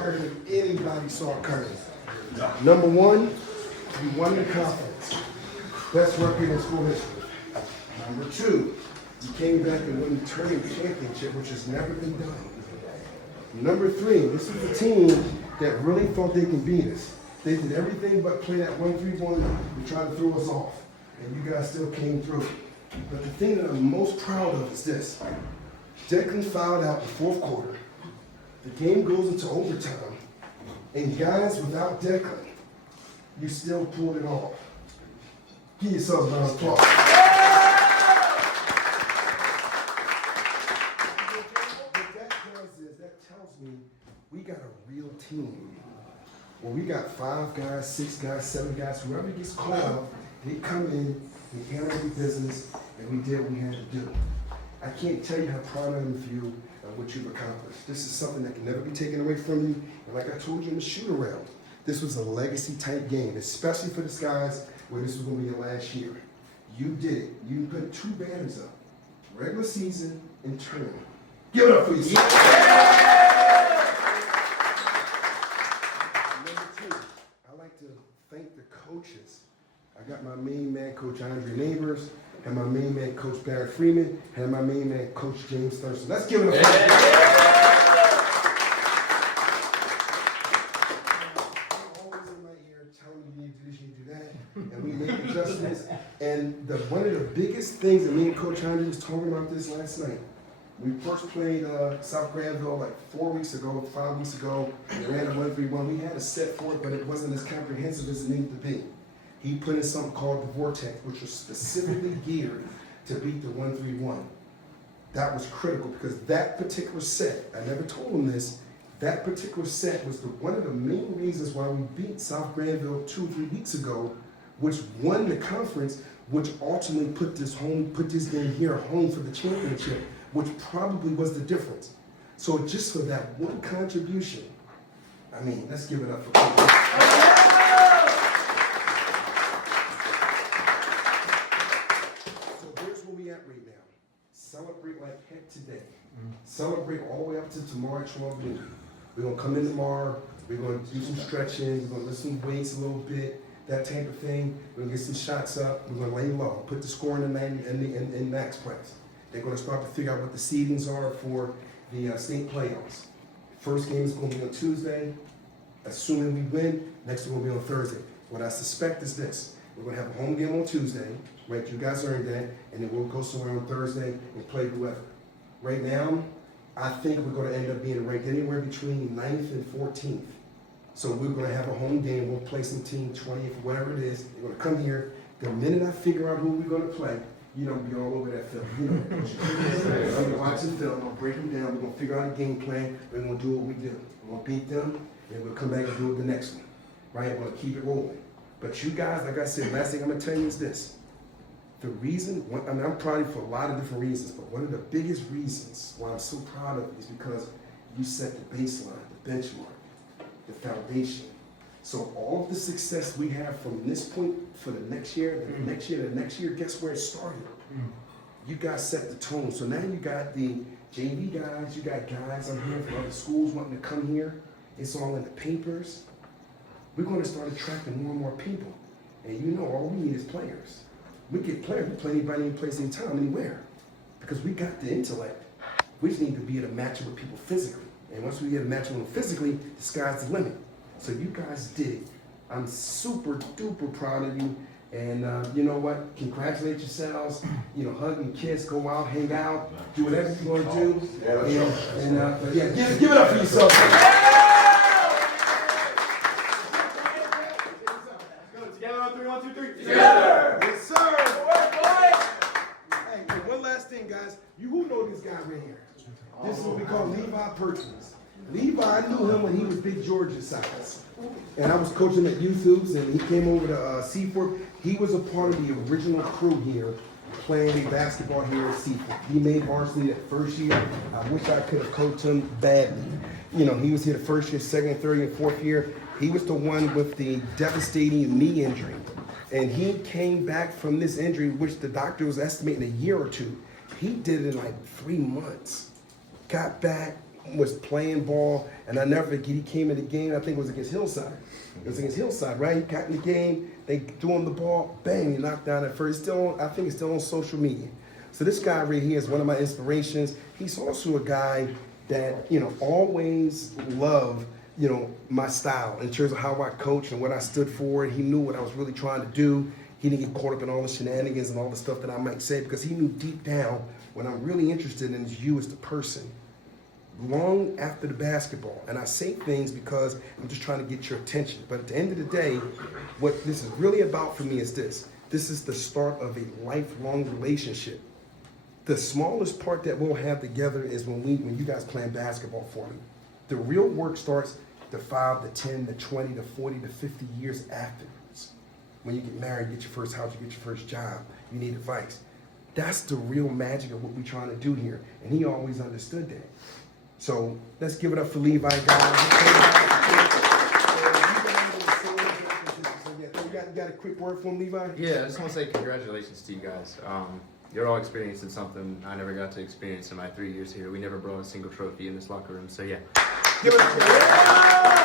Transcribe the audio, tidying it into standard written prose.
harder than anybody saw coming. Number one, you won the conference. Best record in school history. Number two, you came back and won the tournament championship, which has never been done. Number three, this is a team that really thought they can beat us. They did everything but play that 1-3-1 and try to throw us off. And you guys still came through. But the thing that I'm most proud of is this. Declan fouled out the fourth quarter. The game goes into overtime. And guys, without Declan, you still pulled it off. Give yourselves a round of applause. What that does is, that tells me we got a real team. Well, we got 5 guys, 6 guys, 7 guys, whoever gets called, they come in, they handle the business, and we did what we had to do. I can't tell you how proud I am of you and what you've accomplished. This is something that can never be taken away from you. And like I told you in the shoot-around, this was a legacy-type game, especially for the guys where this was going to be your last year. You did it. You put 2 banners up, regular season and tournament. Give it up for yourself. Number 2, I like to thank the coaches. I got my main man, Coach Andre Neighbors, and my main man, Coach Barrett Freeman, and my main man, Coach James Thurston. Let's give it a always in my ear telling me you need to do this, you need to do that, and we make adjustments. And one of the biggest things that me and Coach Andre was talking about this last night, we first played South Granville like 4 weeks ago, 5 weeks ago. We ran a 1-3-1. We had a set for it, but it wasn't as comprehensive as it needed to be. He put in something called the Vortex, which was specifically geared to beat the 1-3-1. That was critical because that particular set, I never told him this, that particular set was one of the main reasons why we beat South Granville 2-3 weeks ago, which won the conference, which ultimately put this game here home for the championship, which probably was the difference. So just for that one contribution, I mean, let's give it up for Coach. Right now. Celebrate like heck today. Celebrate all the way up to tomorrow at 12 noon. We're going to come in tomorrow. We're going to do some stretching. We're going to lift some weights a little bit, that type of thing. We're going to get some shots up. We're going to lay low. Put the score in the max press. They're going to start to figure out what the seedings are for the state playoffs. First game is going to be on Tuesday. Assuming we win, next one will be on Thursday. What I suspect is this. We're going to have a home game on Tuesday, right? You guys earned that, and then we'll go somewhere on Thursday and play whoever. Right now, I think we're going to end up being ranked anywhere between 9th and 14th. So we're going to have a home game. We'll play some team 20th, whatever it is. They're going to come here. The minute I figure out who we're going to play, you know, be all over that film. You know, I'm going to watch the film. I'm going to break them down. We're going to figure out a game plan. We're going to do what we do. We're going to beat them, and we'll come back and do it the next one. Right? We're going to keep it rolling. But you guys, like I said, last thing I'm going to tell you is this. The reason, I mean, I'm proud of you for a lot of different reasons, but one of the biggest reasons why I'm so proud of you is because you set the baseline, the benchmark, the foundation. So all of the success we have from this point for the next year, the next year, guess where it started? You guys set the tone. So now you got the JV guys, you got guys on here from other schools wanting to come here. It's all in the papers. We're going to start attracting more and more people. And you know, all we need is players. We get players, we play anybody, any place, anytime, anywhere. Because we got the intellect. We just need to be able to match it with people physically. And once we get to match it with them physically, the sky's the limit. So you guys did it. I'm super duper proud of you. And you know what? Congratulate yourselves. You know, hug and kiss, go out, hang out, do whatever you want to do. But yeah, give it up for yourself. Together on 3, 1, 2, 3. Together! Yes, sir! Hey, one last thing, guys. Who know this guy right here? This is what we call Levi Perkins. Levi, I knew him when he was Big George's size. And I was coaching at Youth Hoops, and he came over to Seaforth. He was a part of the original crew here, playing basketball here at Seaforth. He made varsity that first year. I wish I could have coached him badly. You know, he was here the first year, second, third, and fourth year. He was the one with the devastating knee injury. And he came back from this injury, which the doctor was estimating a year or two. He did it in like 3 months. Got back, was playing ball, and I never forget, he came in the game, I think it was against Hillside. It was against Hillside, right? He got in the game, they threw him the ball, bang, he knocked down at first. Still on, I think it's still on social media. So this guy right here is one of my inspirations. He's also a guy that, always loved, my style in terms of how I coach and what I stood for. He knew what I was really trying to do. He didn't get caught up in all the shenanigans and all the stuff that I might say, because he knew deep down what I'm really interested in is you as the person. Long after the basketball, and I say things because I'm just trying to get your attention. But at the end of the day, what this is really about for me is this. This is the start of a lifelong relationship. The smallest part that we'll have together is when you guys playing basketball for me. The real work starts the 5 to 10 to 20 to 40 to 50 years afterwards. When you get married, you get your first house, you get your first job, you need advice. That's the real magic of what we're trying to do here. And he always understood that. So let's give it up for Levi, guys. You got a quick word for him, Levi? Yeah, I just want to say congratulations to you guys. You're all experiencing something I never got to experience in my 3 years here. We never brought a single trophy in this locker room, so yeah. Give it up.